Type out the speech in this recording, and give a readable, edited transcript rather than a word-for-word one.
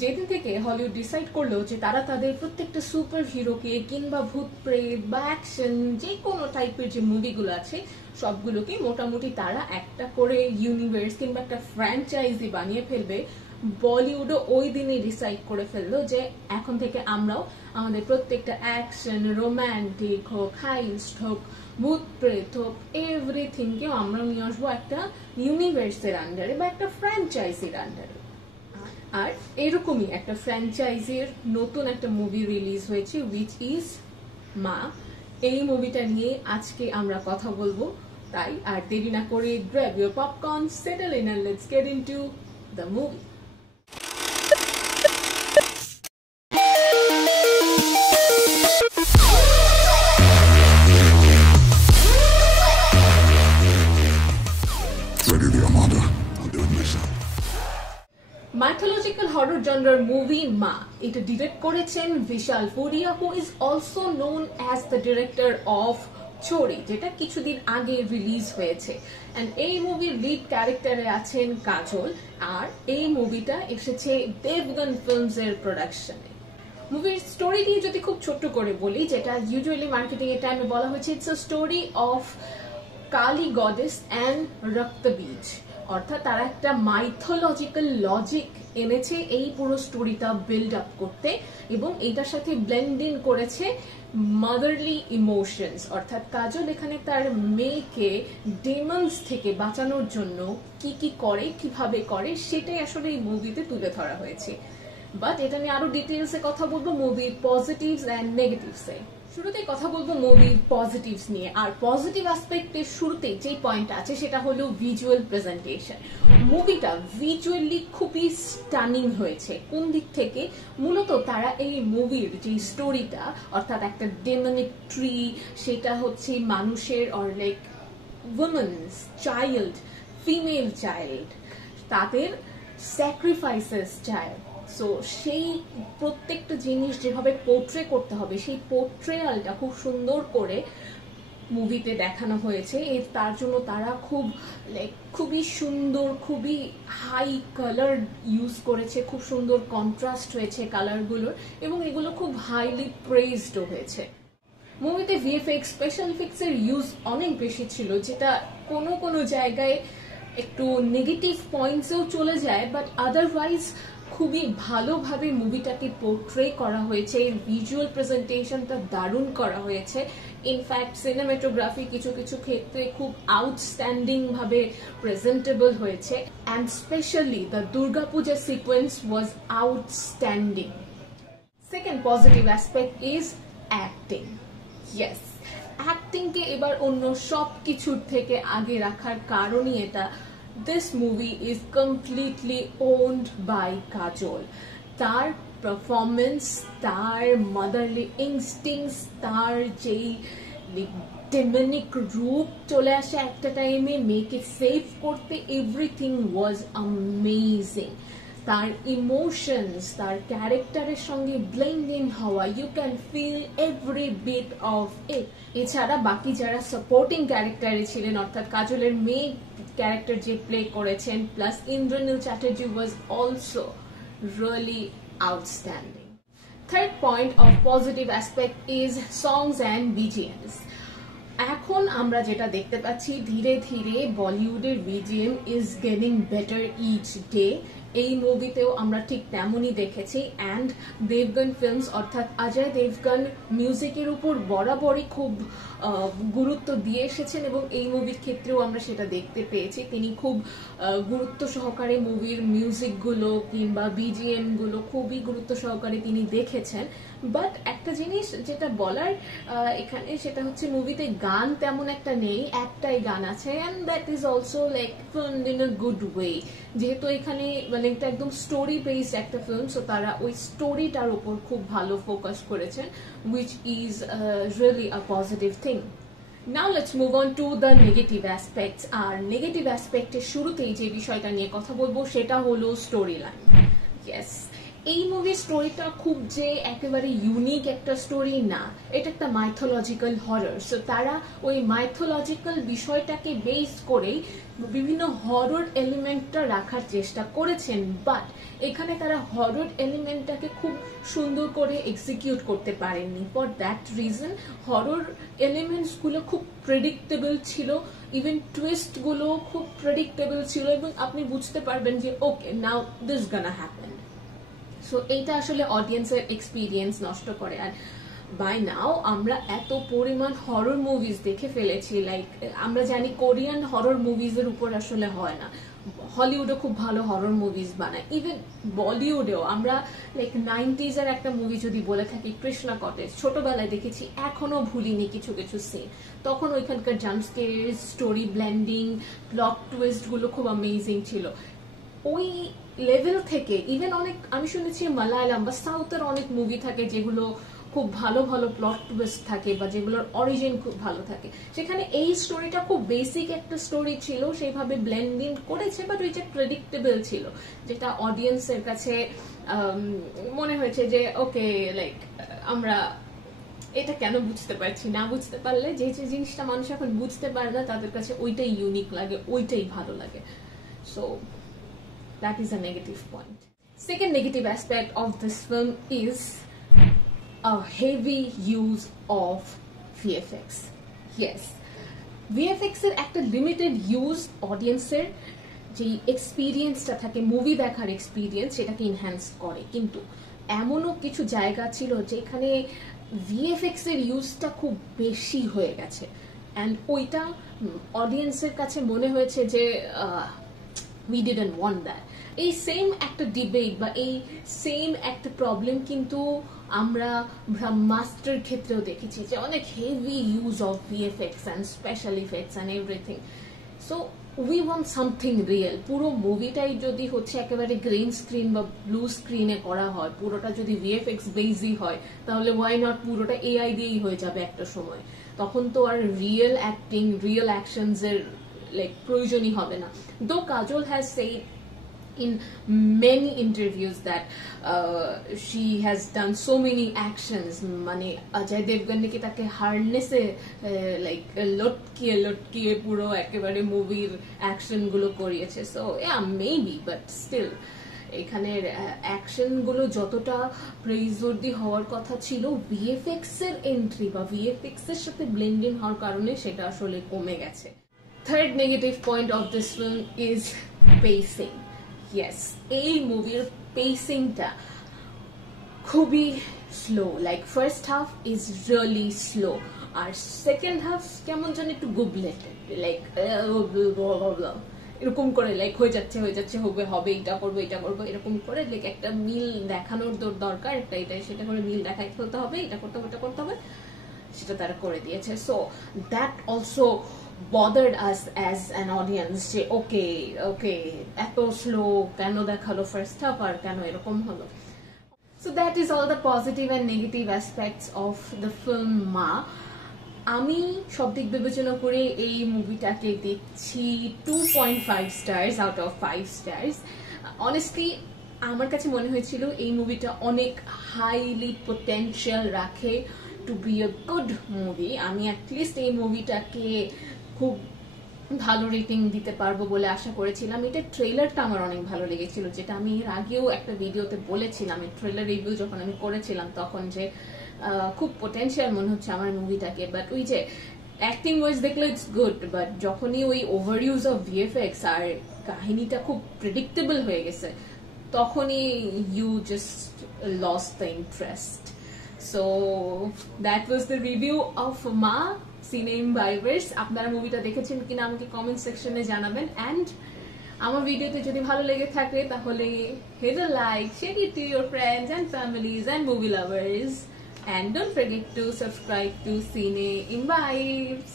যেদিন থেকে Hollywood decide করলো যে তারা তাদের প্রত্যেকটা সুপার হিরোকে কিংবা ভূত প্রেত বা অ্যাকশন যে কোনো টাইপের যে মুভিগুলো আছে সবগুলোকে মোটামুটি তারা একটা করে ইউনিভার্স কিংবা একটা ফ্র্যাঞ্চাইজি বানিয়ে ফেলবে, বলিউডও ওই দিনই ডিসাইড করে ফেললো যে এখন থেকে আমরাও আমাদের প্রত্যেকটা অ্যাকশন, রোম্যান্টিক হোক, হাইস্ট হোক, ভূত প্রেত হোক, এভরিথিংকেও আমরা নিয়ে আসবো একটা ইউনিভার্সের আন্ডারে বা একটা ফ্র্যাঞ্চাইজির আন্ডারে। আর এরকমই একটা ফ্র্যাঞ্চাইজির নতুন একটা মুভি রিলিজ হয়েছে, উইচ ইজ মা। এই মুভিটা নিয়ে আজকে আমরা কথা বলবো, তাই আর দেরি না করে grab your popcorn, settle in and let's get into the movie. Mythological horror জনরার মুভি মা, এটা ডিরেক্ট করেছেন Vishal Furia, who is also known as the director of Chhorii, যেটা কিছুদিন আগে রিলিজ হয়েছে। এন্ড এই মুভির লিড ক্যারেক্টারে আছেন কাজল, আর এই মুভিটা এসেছে দেবগন ফিল্মস এর প্রোডাকশনে। মুভির স্টোরি দিয়ে যদি খুব ছোট্ট করে বলি, যেটা ইউজুয়ালি মার্কেটিং এর টাইমে বলা হয়েছে, it's a story of Kali goddess and রক্তবীজ, অর্থাৎ তারা একটা মাইথোলজিক্যাল লজিক এনেছে এই পুরো স্টোরিটা বিল্ড আপ করতে, এবং এটার সাথে ব্লেন্ড ইন করেছে মাদারলি ইমোশনস, অর্থাৎ কাজল এখানে তার মেয়েকে ডেমন্স থেকে বাঁচানোর জন্য কি কি করে, কিভাবে করে, সেটাই আসলে এই মুভিতে তুলে ধরা হয়েছে। বাট এটা নিয়ে আরো ডিটেলসে কথা বলবো মুভির পজিটিভস অ্যান্ড নেগেটিভসে। শুরুতেই কথা বলবো মুভির পজিটিভস নিয়ে, আর পজিটিভ অ্যাসপেক্টের শুরুতেই যে পয়েন্ট আছে সেটা হলো ভিজুয়াল প্রেজেন্টেশন। মুভিটা ভিজুয়ালি খুবই স্টানিং হয়েছে। কোন দিক থেকে? মূলত তারা এই মুভির যে স্টোরিটা, অর্থাৎ একটা ডেমনিক ট্রি, সেটা হচ্ছে মানুষের or like women's child, female child, তাদের স্যাক্রিফাইসেস চাইল্ড, সো সেই প্রত্যেকটা জিনিস যেভাবে পোর্ট্রে করতে হবে সেই পোর্ট্রেয়ালটা খুব সুন্দর করে মুভিতে দেখানো হয়েছে। তার জন্য তারা খুবই সুন্দর, খুবই হাই কালার ইউজ করেছে, খুব সুন্দর কন্ট্রাস্ট হয়েছে কালারগুলোর, এবং এগুলো খুব হাইলি প্রেজডও হয়েছে। মুভিতে ভিএফএক্স, স্পেশাল ইফেক্টস এর ইউজ অনেক বেশি ছিল, যেটা কোনো কোনো জায়গায় একটু নেগেটিভ পয়েন্টসেও চলে যায়, বাট আদারওয়াইজ খুবই ভালোভাবে মুভিটাকে পোর্ট্রে করা হয়েছে। ভিজুয়াল প্রেজেন্টেশনটা দারুণ করা হয়েছে। ইনফ্যাক্ট সিনেমাটোগ্রাফি কিছু কিছু ক্ষেত্রে খুব আউটস্ট্যান্ডিং ভাবে প্রেজেন্টেবল হয়েছে, and specially the Durga Puja sequence was outstanding. Second positive aspect is acting. Yes, অ্যাক্টিংকে এবার অন্য সব কিছুর থেকে আগে রাখার কারণই এটা। This movie is completely owned by Kajol. তার পারফরমেন্স, তার মাদারলি ইনস্টিংস, তার যেই ডেমনিক রূপ চলে আসে একটা টাইমে মেয়েকে সেভ করতে, এভরিথিং ওয়াজ অ্যামেজিং। তার ইমোশনস, তার ক্যারেক্টারের সঙ্গে ব্লেন্ড ইন হওয়া, you can feel every bit of it. এছাড়া বাকি যারা সাপোর্টিং ক্যারেক্টারে ছিলেন, অর্থাৎ কাজলের মেয়ে ক্যারেক্টার যে প্লে করেছেন, plus Indranil Chatterjee was also really outstanding. Third point of positive aspect is songs and BGMs. এখন আমরা যেটা দেখতে পাচ্ছি, ধীরে ধীরে বলিউডের BGM is getting better each day. এই মুভিতেও আমরা ঠিক তেমনই দেখেছি, অ্যান্ড দেবগন ফিল্মস অর্থাৎ অজয় দেবগন মিউজিকের উপর বরাবরই খুব গুরুত্ব দিয়ে এসেছেন, এবং এই মুভির ক্ষেত্রেও আমরা সেটা দেখতে পেয়েছি। তিনি খুব গুরুত্ব সহকারে মুভির মিউজিকগুলো কিংবা বিজিএম গুলো খুবই গুরুত্ব সহকারে তিনি দেখেছেন। বাট একটা জিনিস যেটা বলার এখানে, সেটা হচ্ছে মুভিতে গান তেমন একটা নেই, একটাই গান আছে, and that is also like filmed in a good way. যেহেতু এখানে মানে এটা একদম স্টোরি বেসড একটা ফিল্ম, সো তারা ওই স্টোরিটার উপর খুব ভালো ফোকাস করেছেন, which is really a positive thing. Now let's move on to the negative aspects. আর নেগেটিভ অ্যাসপেক্টের শুরুতেই যে বিষয়টা নিয়ে কথা বলবো সেটা হলো স্টোরি লাইন। ইয়েস, এই মুভির স্টোরিটা খুব যে একেবারে ইউনিক একটা স্টোরি না, এটা একটা মাইথোলজিক্যাল হরর। সো তারা ওই মাইথোলজিক্যাল বিষয়টাকে বেস করেই বিভিন্ন হরর এলিমেন্টটা রাখার চেষ্টা করেছেন, বাট এখানে তারা হরর এলিমেন্টটাকে খুব সুন্দর করে এক্সিকিউট করতে পারেননি। For that reason horror elements গুলো খুব প্রেডিক্টেবল ছিল, ইভেন টুইস্ট গুলো খুব প্রেডিক্টেবল ছিল, এবং আপনি বুঝতে পারবেন যে ওকে নাও দিস গানা হ্যাপেন। সো এইটা আসলে অডিয়েন্সের এক্সপিরিয়েন্স নষ্ট করে। আর বাই নাও আমরা এত পরিমাণ হরর মুভিজ দেখে ফেলেছি, লাইক আমরা জানি কোরিয়ান হরর মুভিজের উপর আসলে হয় না, হলিউডও খুব ভালো হরর মুভিজ বানায়, ইভেন বলিউডেও আমরা লাইক 90s এর একটা মুভি যদি বলে থাকি কৃষ্ণা কটেজ, ছোটবেলায় দেখেছি, এখনো ভুলিনি কিছু কিছু সিন। তখন ওইখানকার জাম্পস্কেয়ার, স্টোরি ব্লেন্ডিং, প্লট টুইস্ট গুলো খুব অ্যামেজিং ছিল। ওই লেভেল থেকে ইভেন অনেক আমি শুনেছি মালায়ালাম বা সাউথের অনেক মুভি থাকে যেগুলো খুব ভালো ভালো প্লট টুইস্ট থাকে বা যেগুলোর অরিজিন খুব ভালো থাকে, সেখানে এই স্টোরিটা খুব বেসিক একটা স্টোরি ছিল, সেইভাবে ব্লেন্ডিং করেছে, বাট ওইটা প্রেডিক্টেবল ছিল, যেটা অডিয়েন্সের কাছে মনে হয়েছে যে ওকে লাইক আমরা এটা কেন বুঝতে পারছি, না বুঝতে পারলে যে যে জিনিসটা মানুষ এখন বুঝতে পারে না তাদের কাছে ওইটাই ইউনিক লাগে, ওইটাই ভালো লাগে। So that is a negative point. Second negative aspect of this film is a heavy use of VFX. Yes, VFX এর একটা লিমিটেড ইউজ অডিয়েন্সের যে এক্সপিরিয়েন্সটা থাকে, মুভি দেখার এক্সপিরিয়েন্স, সেটাকে ইনহ্যান্স করে, কিন্তু এমনও কিছু জায়গা ছিল যেখানে ভিএফএক্স এর ইউজটা খুব বেশি হয়ে গেছে, অ্যান্ড ওইটা অডিয়েন্সের কাছে মনে হয়েছে যে we didn't want that. এই সেম একটা ডিবেট বা এই সেম একটা প্রবলেম কিন্তু আমরা ব্রহ্মাস্ত্রের ক্ষেত্রেও দেখেছি, যে অনেক heavy use of VFX and special effects and everything. So we want something real. পুরো মুভিটাই যদি হচ্ছে একেবারে গ্রিন স্ক্রিন বা ব্লু স্ক্রিনে করা হয়, পুরোটা যদি ভিএফএক্স বেসই হয়, তাহলে ওয়াই নট পুরোটা এআই দিয়েই হয়ে যাবে একটা সময়। তখন তো আর রিয়েল অ্যাক্টিং, রিয়েল অ্যাকশনস এর like প্রয়োজনই হবে না। Though Kajol has said in many interviews that she has done so many actions, মানে অজয় দেবগন নাকি তাকে হার্নেসে লাইক লটকিয়ে পুরো একেবারে মুভির অ্যাকশন গুলো করিয়েছে। So yeah maybe, but still এখানের অ্যাকশন গুলো যতটা প্রেইজওয়ার্দি হওয়ার কথা ছিল, ভিএফএক্স এর এন্ট্রি বা ভিএফএক্স এর সাথে ব্লেন্ডিং হওয়ার কারণে সেটা আসলে কমে গেছে। Third negative point of this film is pacing. Yes, এই মুভির pacingটা খুবই slow. Like first half is really slow, R second half কেমন যেন একটু গুবলেটেড, like এরকম করে লাইক হয়ে যাচ্ছে হবে এটা করবো এরকম করে লাইক একটা মিল দেখানোর দরকার, একটা এটা সেটা করে মিল দেখাই ফেলতে হবে, এটা করতে হবে, সেটা তারা করে দিয়েছে। So that also bothered us as an audience যে ওকে এত স্লো কেন দেখালো ফার্স্ট হাফ, আর কেন এরকম হলো। So that is all the positive and negative aspects of the film Ma. আমি সব দিক বিবেচনা করে এই মুভিটাকে দিচ্ছি 2.5 stars out of 5 stars. Honestly আমার কাছে মনে হয়েছিল এই মুভিটা অনেক হাইলি পোটেনশিয়াল রাখে to be a good movie. আমি অ্যাটলিস্ট এই মুভিটাকে খুব ভালো রেটিং দিতে পারবো বলে আশা করেছিলাম। এটা ট্রেলারটা আমার অনেক ভালো লেগেছিল, যেটা আমি এর আগেও একটা ভিডিওতে বলেছিলাম, এই ট্রেলার রিভিউ যখন আমি করেছিলাম তখন, যে খুব পোটেনশিয়াল মনে হচ্ছে আমার মুভিটাকে। বাট ওই যে অ্যাক্টিং ওয়াইজ দেখলে ইটস গুড, বাট যখনই ওই ওভার ইউজ অফ ভিএফএক্স আর কাহিনীটা খুব প্রেডিক্টেবল হয়ে গেছে, তখনই you just lost the interest. So that was the review of my cine ইমবাইভার্স। আপনারা মুভিটা দেখেছেন কিনা আমাকে কমেন্ট সেকশনে জানাবেন, অ্যান্ড আমার ভিডিওতে যদি ভালো লেগে থাকে তাহলে hit a like, share it to your friends and families and movie lovers, and don't forget to subscribe to Cine Imbibes.